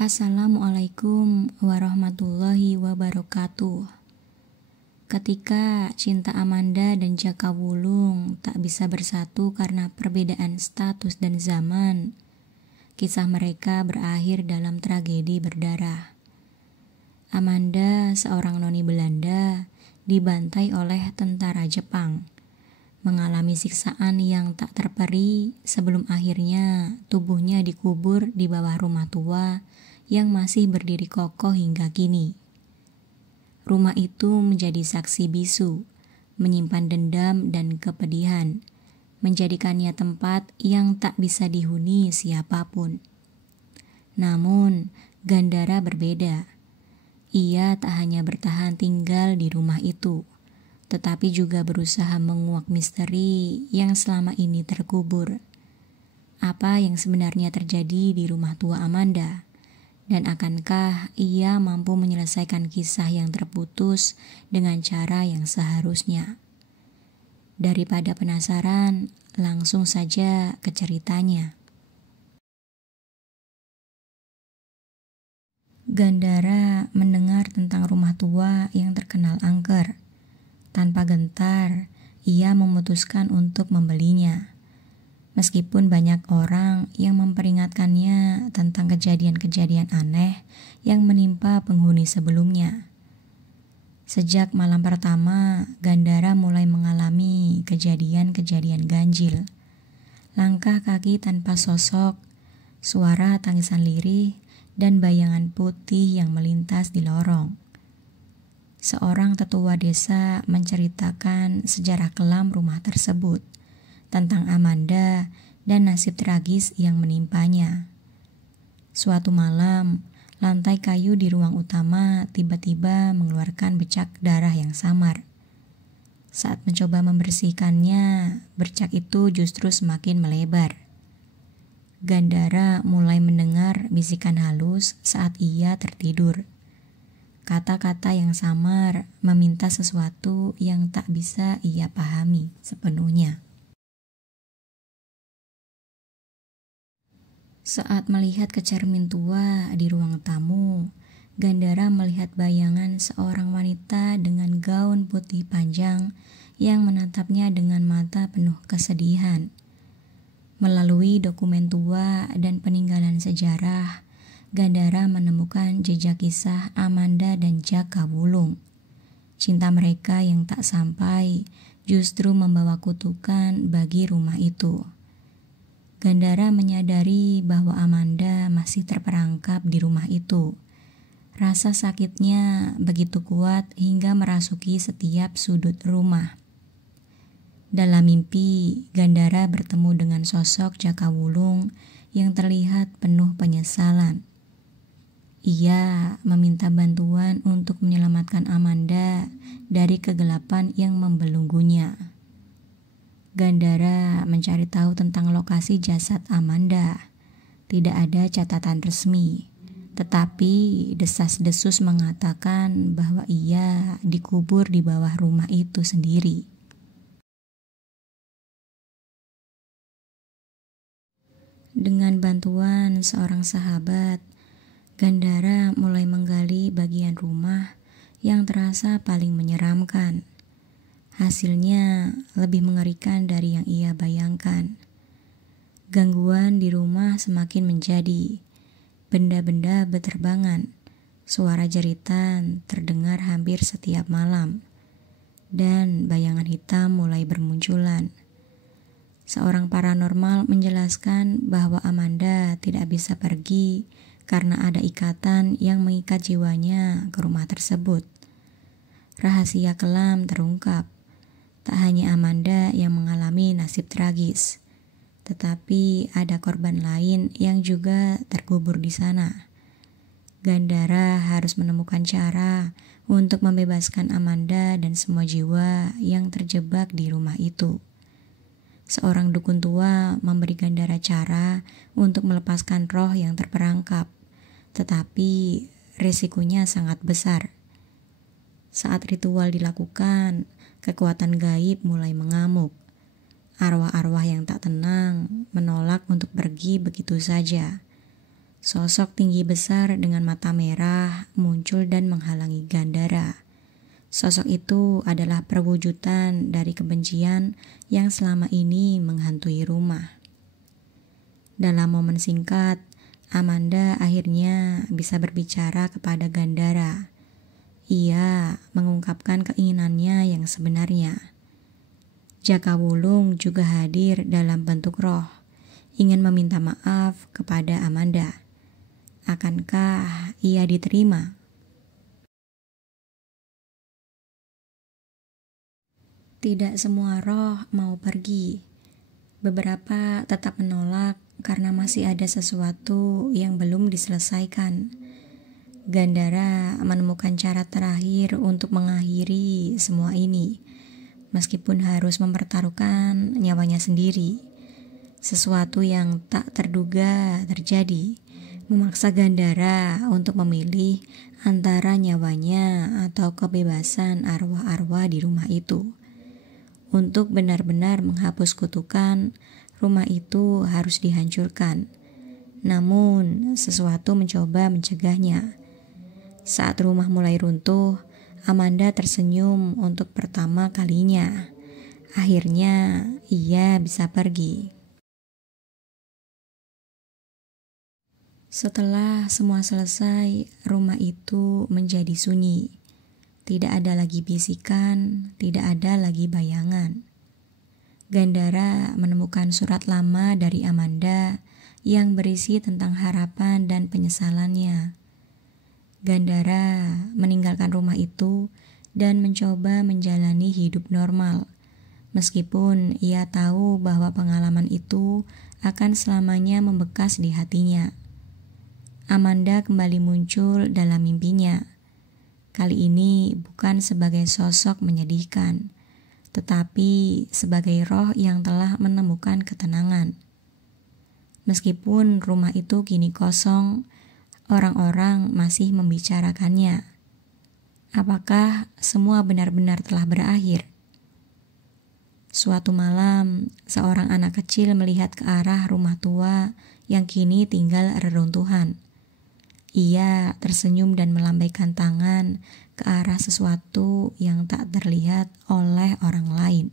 Assalamualaikum warahmatullahi wabarakatuh. Ketika cinta Amanda dan Jaka Wulung tak bisa bersatu karena perbedaan status dan zaman, kisah mereka berakhir dalam tragedi berdarah. Amanda, seorang noni Belanda, dibantai oleh tentara Jepang, mengalami siksaan yang tak terperi sebelum akhirnya tubuhnya dikubur di bawah rumah tua yang masih berdiri kokoh hingga kini. Rumah itu menjadi saksi bisu, menyimpan dendam dan kepedihan, menjadikannya tempat yang tak bisa dihuni siapapun. Namun, Gandara berbeda. Ia tak hanya bertahan tinggal di rumah itu, tetapi juga berusaha menguak misteri yang selama ini terkubur. Apa yang sebenarnya terjadi di rumah tua Amanda? Dan akankah ia mampu menyelesaikan kisah yang terputus dengan cara yang seharusnya? Daripada penasaran, langsung saja ke ceritanya. Gandara mendengar tentang rumah tua yang terkenal angker. Tanpa gentar, ia memutuskan untuk membelinya. Meskipun banyak orang yang memperingatkannya tentang kejadian-kejadian aneh yang menimpa penghuni sebelumnya. Sejak malam pertama, Gandara mulai mengalami kejadian-kejadian ganjil. Langkah kaki tanpa sosok, suara tangisan lirih, dan bayangan putih yang melintas di lorong. Seorang tetua desa menceritakan sejarah kelam rumah tersebut, tentang Amanda dan nasib tragis yang menimpanya. Suatu malam, lantai kayu di ruang utama tiba-tiba mengeluarkan bercak darah yang samar. Saat mencoba membersihkannya, bercak itu justru semakin melebar. Gandara mulai mendengar bisikan halus saat ia tertidur. Kata-kata yang samar meminta sesuatu yang tak bisa ia pahami sepenuhnya. Saat melihat ke cermin tua di ruang tamu, Gandara melihat bayangan seorang wanita dengan gaun putih panjang yang menatapnya dengan mata penuh kesedihan. Melalui dokumen tua dan peninggalan sejarah, Gandara menemukan jejak kisah Amanda dan Jaka Wulung. Cinta mereka yang tak sampai justru membawa kutukan bagi rumah itu. Gandara menyadari bahwa Amanda masih terperangkap di rumah itu. Rasa sakitnya begitu kuat hingga merasuki setiap sudut rumah. Dalam mimpi, Gandara bertemu dengan sosok Jaka Wulung yang terlihat penuh penyesalan. Ia meminta bantuan untuk menyelamatkan Amanda dari kegelapan yang membelenggunya. Gandara mencari tahu tentang lokasi jasad Amanda. Tidak ada catatan resmi, tetapi desas-desus mengatakan bahwa ia dikubur di bawah rumah itu sendiri. Dengan bantuan seorang sahabat, Gandara mulai menggali bagian rumah yang terasa paling menyeramkan. Hasilnya lebih mengerikan dari yang ia bayangkan. Gangguan di rumah semakin menjadi. Benda-benda berterbangan. Suara jeritan terdengar hampir setiap malam. Dan bayangan hitam mulai bermunculan. Seorang paranormal menjelaskan bahwa Amanda tidak bisa pergi karena ada ikatan yang mengikat jiwanya ke rumah tersebut. Rahasia kelam terungkap. Tak hanya Amanda yang mengalami nasib tragis, tetapi ada korban lain yang juga terkubur di sana. Gandara harus menemukan cara untuk membebaskan Amanda dan semua jiwa yang terjebak di rumah itu. Seorang dukun tua memberi Gandara cara untuk melepaskan roh yang terperangkap, tetapi risikonya sangat besar. Saat ritual dilakukan, kekuatan gaib mulai mengamuk. Arwah-arwah yang tak tenang menolak untuk pergi begitu saja. Sosok tinggi besar dengan mata merah muncul dan menghalangi Gandara. Sosok itu adalah perwujudan dari kebencian yang selama ini menghantui rumah. Dalam momen singkat, Amanda akhirnya bisa berbicara kepada Gandara. Ia mengungkapkan keinginannya yang sebenarnya. Jaka Wulung juga hadir dalam bentuk roh, ingin meminta maaf kepada Amanda. Akankah ia diterima? Tidak semua roh mau pergi. Beberapa tetap menolak karena masih ada sesuatu yang belum diselesaikan. Gandara menemukan cara terakhir untuk mengakhiri semua ini, meskipun harus mempertaruhkan nyawanya sendiri. Sesuatu yang tak terduga terjadi, memaksa Gandara untuk memilih antara nyawanya atau kebebasan arwah-arwah di rumah itu. Untuk benar-benar menghapus kutukan, rumah itu harus dihancurkan. Namun, sesuatu mencoba mencegahnya. Saat rumah mulai runtuh, Amanda tersenyum untuk pertama kalinya. Akhirnya, ia bisa pergi. Setelah semua selesai, rumah itu menjadi sunyi. Tidak ada lagi bisikan, tidak ada lagi bayangan. Gandara menemukan surat lama dari Amanda yang berisi tentang harapan dan penyesalannya. Gandara meninggalkan rumah itu dan mencoba menjalani hidup normal, meskipun ia tahu bahwa pengalaman itu akan selamanya membekas di hatinya. Amanda kembali muncul dalam mimpinya. Kali ini bukan sebagai sosok menyedihkan, tetapi sebagai roh yang telah menemukan ketenangan. Meskipun rumah itu kini kosong, orang-orang masih membicarakannya. Apakah semua benar-benar telah berakhir? Suatu malam, seorang anak kecil melihat ke arah rumah tua yang kini tinggal reruntuhan. Ia tersenyum dan melambaikan tangan ke arah sesuatu yang tak terlihat oleh orang lain.